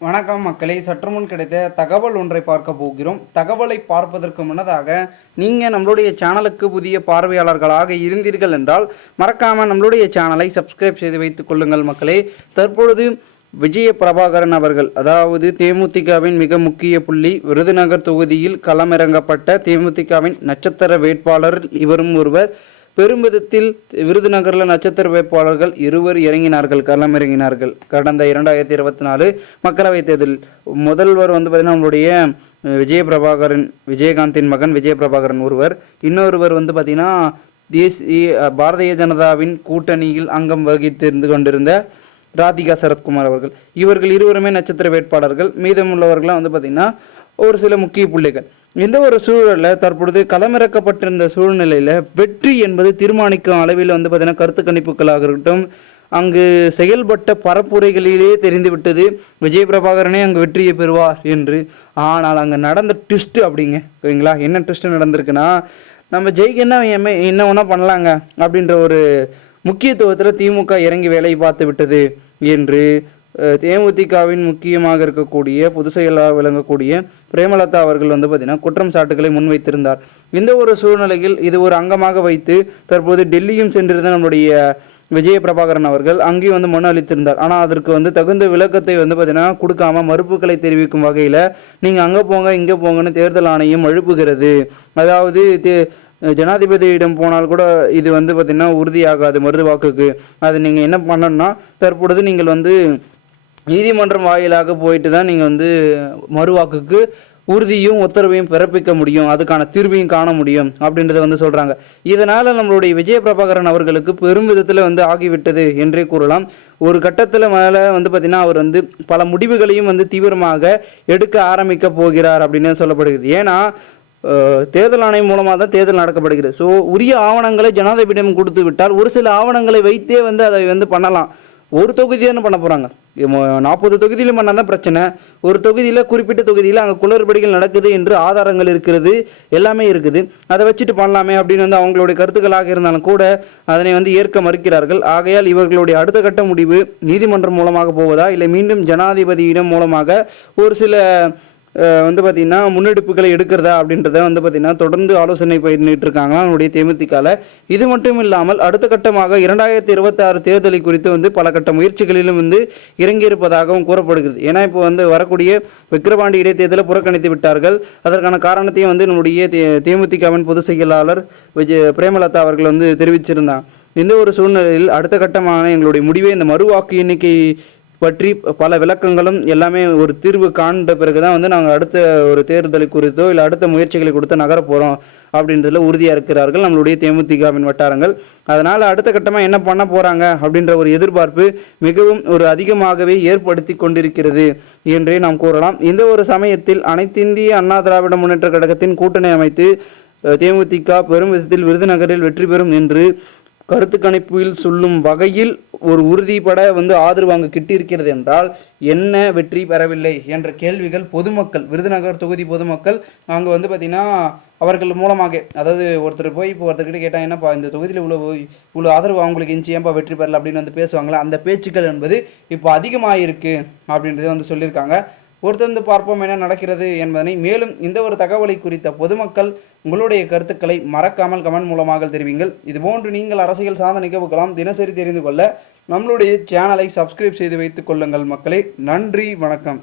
வணக்கம் மக்களே, சற்று முன் கிடைத்த தகவல் ஒன்றை பார்க்க போகிறோம். தகவலை பார்ப்பதற்கு முன்னதாக நீங்கள் நம்மளுடைய சேனலுக்கு புதிய பார்வையாளர்களாக இருந்தீர்கள் என்றால் மறக்காமல் நம்மளுடைய சேனலை சப்ஸ்கிரைப் செய்து வைத்துக் கொள்ளுங்கள் மக்களே. தற்பொழுது விஜய பிரபாகரன் அவர்கள், அதாவது தேமுதிகவின் மிக முக்கிய புள்ளி, விருதுநகர் தொகுதியில் களமிறங்கப்பட்ட தேமுதிகவின் நட்சத்திர வேட்பாளர் இவரும் ஒருவர். பெருமிதத்தில் விருதுநகரில் நட்சத்திர வேட்பாளர்கள் இருவர் களமிறங்கினார்கள். கடந்த 2024 மக்களவைத் தேர்தலில் முதல்வர் பார்த்திங்கன்னா நம்மளுடைய விஜயகாந்தின் மகன் விஜயபிரபாகரன் ஒருவர். இன்னொருவர் பார்த்திங்கன்னா பாரதிய ஜனதாவின் கூட்டணியில் அங்கம் வகித்திருந்து கொண்டிருந்த ராதிகா சரத்குமார் அவர்கள். இவர்கள் இருவருமே நட்சத்திர வேட்பாளர்கள். மீதமுள்ளவர்களாம் பார்த்திங்கன்னா ஒரு சில முக்கிய புள்ளிகள். இந்த ஒரு சூழலில் தற்பொழுது களமிறக்கப்பட்டிருந்த சூழ்நிலையில் வெற்றி என்பது தீர்மானிக்கும் அளவில் பார்த்திங்கன்னா கருத்து கணிப்புகளாக இருக்கட்டும், அங்கு செயல்பட்ட பரப்புரைகளிலே தெரிந்துவிட்டது விஜயபிரபாகரனே அங்கு வெற்றியை பெறுவார் என்று. ஆனால் அங்கே நடந்த ட்விஸ்ட்டு அப்படிங்க, ஓகேங்களா? என்ன ட்விஸ்ட்டு நடந்திருக்குன்னா, நம்ம ஜெயிக்கன்னா என்ன ஒன்றா பண்ணலாங்க அப்படின்ற ஒரு முக்கியத்துவத்தில் திமுக இறங்கி வேலை பார்த்து விட்டது என்று தேமுதிகவின் முக்கியமாக இருக்கக்கூடிய பொதுச் செயலாளர் விளங்கக்கூடிய பிரேமலதா அவர்கள் பார்த்திங்கன்னா குற்றம் சாட்டுகளை முன்வைத்திருந்தார். இந்த ஒரு சூழ்நிலையில் இது ஒரு அங்கமாக வைத்து தற்போது டெல்லியும் சென்றிருந்த நம்முடைய விஜயபிரபாகரன் அவர்கள் அங்கேயும் மனு அளித்திருந்தார். ஆனால் அதற்கு தகுந்த விளக்கத்தை பார்த்திங்கன்னா கொடுக்காம மறுப்புகளை தெரிவிக்கும் வகையில் நீங்கள் அங்கே போங்க இங்கே போங்கன்னு தேர்தல் ஆணையம் எழுப்புகிறது. அதாவது ஜனாதிபதியிடம் போனால் கூட இது பார்த்திங்கன்னா உறுதியாகாது மருது வாக்குக்கு. அது நீங்கள் என்ன பண்ணணும்னா, தற்பொழுது நீங்கள் நீதிமன்றம் வாயிலாக போயிட்டு தான் நீங்கள் மறுவாக்குக்கு உறுதியும் உத்தரவையும் பிறப்பிக்க முடியும், அதுக்கான தீர்வையும் காண முடியும் அப்படின்றத சொல்கிறாங்க. இதனால் நம்மளுடைய விஜயபிரபாகரன் அவர்களுக்கு பெரும் விதத்தில் ஆகிவிட்டது என்றே கூறலாம். ஒரு கட்டத்தில் மேலே பார்த்திங்கன்னா அவர் பல முடிவுகளையும் தீவிரமாக எடுக்க ஆரம்பிக்க போகிறார் அப்படின்னு சொல்லப்படுகிறது. ஏன்னா தேர்தல் ஆணையம் மூலமாக தான் தேர்தல் நடக்கப்படுகிறது. ஸோ உரிய ஆவணங்களை ஜனாதிபதியிடம் கொடுத்து விட்டால் ஒரு சில ஆவணங்களை வைத்தே அதை பண்ணலாம். ஒரு தொகுதி தானே பண்ண போகிறாங்க, 40 தொகுதியிலும் பண்ணால் தான் பிரச்சனை. ஒரு தொகுதியில் குறிப்பிட்ட தொகுதியில் அங்கே குளறுபடிகள் நடக்குது என்று ஆதாரங்கள் இருக்கிறது, எல்லாமே இருக்குது, அதை வச்சுட்டு பண்ணலாமே அப்படின்னு அவங்களுடைய கருத்துக்களாக இருந்தாலும் கூட அதனை ஏற்க மறுக்கிறார்கள். ஆகையால் இவர்களுடைய அடுத்த கட்ட முடிவு நீதிமன்றம் மூலமாக போவதா இல்லை மீண்டும் ஜனாதிபதியிடம் மூலமாக ஒரு சில பார்த்திங்கன்னா முன்னெடுப்புகளை எடுக்கிறதா அப்படின்றத பார்த்திங்கன்னா தொடர்ந்து ஆலோசனை பண்ணிட்டு இருக்காங்க நம்முடைய தேமுதிகவில். இது மட்டும் இல்லாமல் அடுத்த கட்டமாக 2026 தேர்தலை குறித்து பல கட்ட முயற்சிகளிலும் இறங்கியிருப்பதாகவும் கூறப்படுகிறது. ஏன்னா இப்போ வரக்கூடிய விக்கிரவாண்டி இடைத்தேர்தலை புறக்கணித்து விட்டார்கள். அதற்கான காரணத்தையும் நம்முடைய தேமுதிகவின் பொதுச் செயலாளர் பிரேமலதா அவர்கள் தெரிவிச்சிருந்தாங்க. இந்த ஒரு சூழ்நிலையில் அடுத்த கட்டமான எங்களுடைய முடிவை இந்த மறுவாக்கு எண்ணிக்கை பற்றி பல விளக்கங்களும் எல்லாமே ஒரு தீர்வு காண்ட பிறகு தான் நாங்கள் அடுத்த ஒரு தேர்தலை குறித்தோ இல்லை அடுத்த முயற்சிகளை கொடுத்து நகர போகிறோம் அப்படின்றதுல உறுதியாக இருக்கிறார்கள் நம்மளுடைய தேமுதிகவின் வட்டாரங்கள். அதனால் அடுத்த கட்டமாக என்ன பண்ண போகிறாங்க அப்படின்ற ஒரு எதிர்பார்ப்பு மிகவும் ஒரு அதிகமாகவே ஏற்படுத்தி கொண்டிருக்கிறது என்றே நாம் கூறலாம். இந்த ஒரு சமயத்தில் அனைத்திந்திய அண்ணா திராவிட முன்னேற்ற கழகத்தின் கூட்டணி அமைத்து தேமுதிக பெரும் விதத்தில் விருதுநகரில் வெற்றி பெறும் என்று கருத்து கணிப்பில் சொல்லும் வகையில் ஒரு உறுதிப்பட ஆதரவு அங்கு கிட்டிருக்கிறது என்றால் என்ன வெற்றி பெறவில்லை என்ற கேள்விகள் பொதுமக்கள், விருதுநகர் தொகுதி பொதுமக்கள் அங்கே பார்த்திங்கன்னா அவர்கள் மூலமாக, அதாவது ஒருத்தர் போய் இப்போ ஒருத்தர்கிட்ட கேட்டால் என்னப்பா இந்த தொகுதியில் இவ்வளோ ஆதரவு அவங்களுக்கு இருந்துச்சு, ஏன்பா வெற்றி பெறல அப்படின்னு பேசுவாங்களே, அந்த பேச்சுக்கள் என்பது இப்போ அதிகமாகிருக்கு அப்படின்றத சொல்லியிருக்காங்க. பொறுத்திருந்து பார்ப்போம் என்ன நடக்கிறது என்பதனை. மேலும் இந்த ஒரு தகவலை குறித்த பொதுமக்கள் உங்களுடைய கருத்துக்களை மறக்காமல் கமெண்ட் மூலமாக தெரிவிங்கள். இதுபோன்று நீங்கள் அரசியல் சார்ந்த நிகழ்வுகளாம் தினசரி தெரிந்து கொள்ள நம்மளுடைய சேனலை சப்ஸ்கிரைப் செய்து வைத்துக் கொள்ளுங்கள் மக்களே. நன்றி, வணக்கம்.